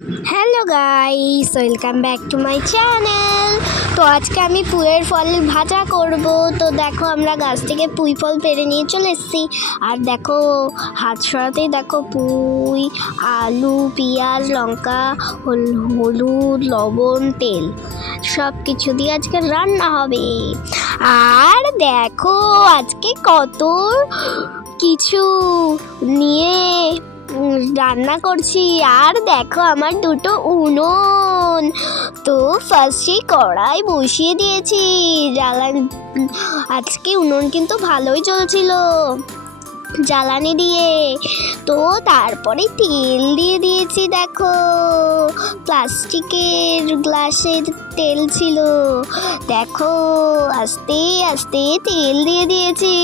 Hello guys, welcome back to my channel. তো আজকে আমি পুঁইয়ের ফল ভাজা করব। তো দেখো, আমরা গাছ থেকে পুঁই ফল পেড়ে নিয়ে চলে এসেছি। আর দেখো, হাত সরাতেই দেখো পুঁই, আলু, পেঁয়াজ, লঙ্কা, হলুদ, লবণ, তেল সব কিছু দিয়ে আজকে রান্না হবে। আর দেখো আজকে কত কিছু নিয়ে রান্না করছি। আর দেখো আমার দুটো উনুন। তো ফার্স্টে কড়াই বসিয়ে দিয়েছি আজকে উনুন কিন্তু ভালোই চলছিল জ্বালানি দিয়ে। তো তারপরে তেল দিয়ে দিয়েছি। দেখো, প্লাস্টিকের গ্লাসের তেল ছিল। দেখো, আস্তে আস্তে তেল দিয়ে দিয়েছি।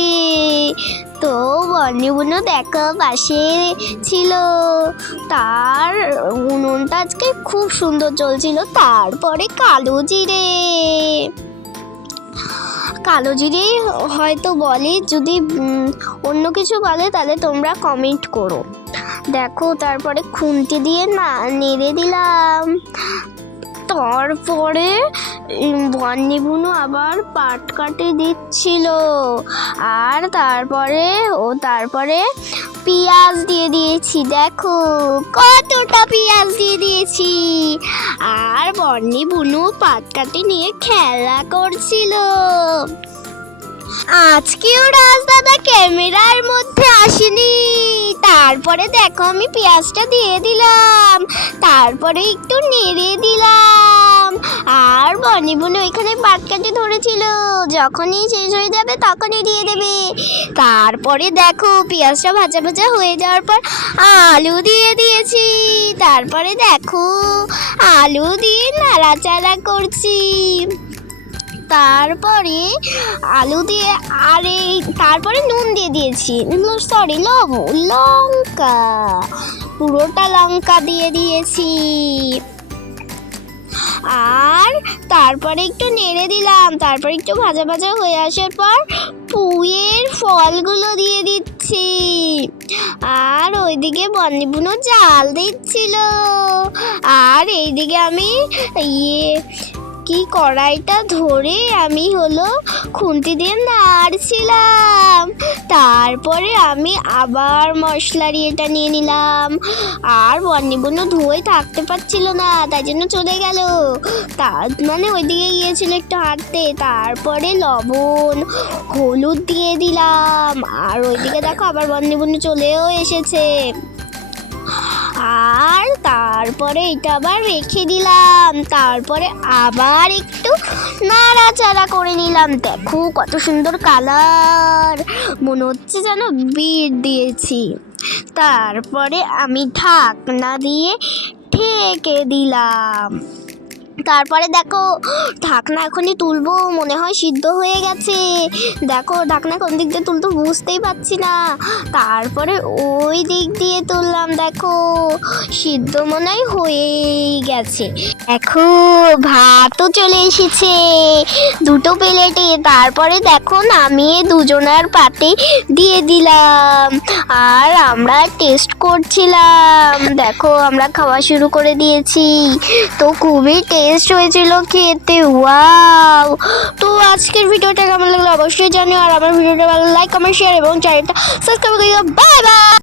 তো বর্ণিবুনো দেখো পাশে ছিল। তার উনুনটা আজকে খুব সুন্দর চলছিল। তারপরে কালো জিরে হয়তো বলে, যদি অন্য কিছু বলে তাহলে তোমরা কমেন্ট করো। দেখো, তারপরে খুন্তি দিয়ে নেড়ে দিলাম। তারপরে বর্ণিবুনু আবার পাট কাটে দিচ্ছিল। আর তারপরে পেঁয়াজ দিয়ে দিয়েছি। দেখো কতটা পেঁয়াজ দিয়ে দিয়েছি। আর বর্ণিবুনু পাট কাটে নিয়ে খেলা করছিল। আজকেও রাজদাদা ক্যামেরার মধ্যে আসেনি। তারপরে দেখো, আমি পেঁয়াজটা দিয়ে দিলাম, তারপরে একটু নেড়ে দিলাম। আর বর্ণিবুনু এখানে পাটকাঠি ধরেছিল, যখনই শেষ হয়ে যাবে তখনই দিয়ে দেবে। তারপরে দেখো, পেঁয়াজটা ভাজা ভাজা হয়ে যাওয়ার পর আলু দিয়ে দিয়েছি। তারপরে দেখো, আলু দিয়ে নাড়াচাড়া করছি। তারপরে আলু দিয়ে তারপরে নুন দিয়ে দিয়েছি, লঙ্কা, পুরোটা লঙ্কা দিয়ে দিয়েছি। আর তারপরে একটু নেড়ে দিলাম। তারপরে একটু ভাজা ভাজা হয়ে আসার পর পুঁইয়ের ফলগুলো দিয়ে দিচ্ছি। আর ওইদিকে বর্ণিবুনু জাল দিচ্ছিল। আর এইদিকে আমি কড়াইটা ধরে আমি খুন্তি দিয়ে নাড়ছিলাম। তারপরে আমি আবার মশলার ইয়েটা নিয়ে নিলাম। আর বর্ণিবুনু ধুয়ে থাকতে পারছিল না, তাই জন্য চলে গেল। মানে ওইদিকে গিয়েছিল একটু হাঁটতে। তারপরে লবণ, হলুদ দিয়ে দিলাম। আর ওইদিকে দেখো, আবার বর্ণিবুনু চলেও এসেছে। আর তারপরে এটা আবার রেখে দিলাম। তারপরে আবার একটু নাড়াচাড়া করে নিলাম। দেখো কত সুন্দর কালার, মনে হচ্ছে যেন বিট দিয়েছি। তারপরে আমি ঢাকনা দিয়ে ঢেকে দিলাম। তারপরে দেখো, ঢাকনা এখনই তুলবো, মনে হয় সিদ্ধ হয়ে গেছে। দেখো, ঢাকনা কোন দিক দিয়ে তুলতে বুঝতেই পারছি না। তারপরে ওই দিক দিয়ে তুললাম। দেখো, সিদ্ধ মনে হয় হয়েই গেছে। দেখো, ভাতও চলে এসেছে দুটো প্লেটে। তারপরে দেখো, নামিয়ে দুজনার পাতে দিয়ে দিলাম। আর আমরা টেস্ট করছিলাম। দেখো, আমরা খাওয়া শুরু করে দিয়েছি। তো খুবই টেস্ট হয়েছিল খেতে, ওয়াও। তো আজকের ভিডিওটা কেমন লাগলো অবশ্যই জানিও। আর আমার ভিডিওটা ভালো লাইক, কমেন্ট, শেয়ার এবং চ্যানেলটা সাবস্ক্রাইব করে দিও। Bye bye.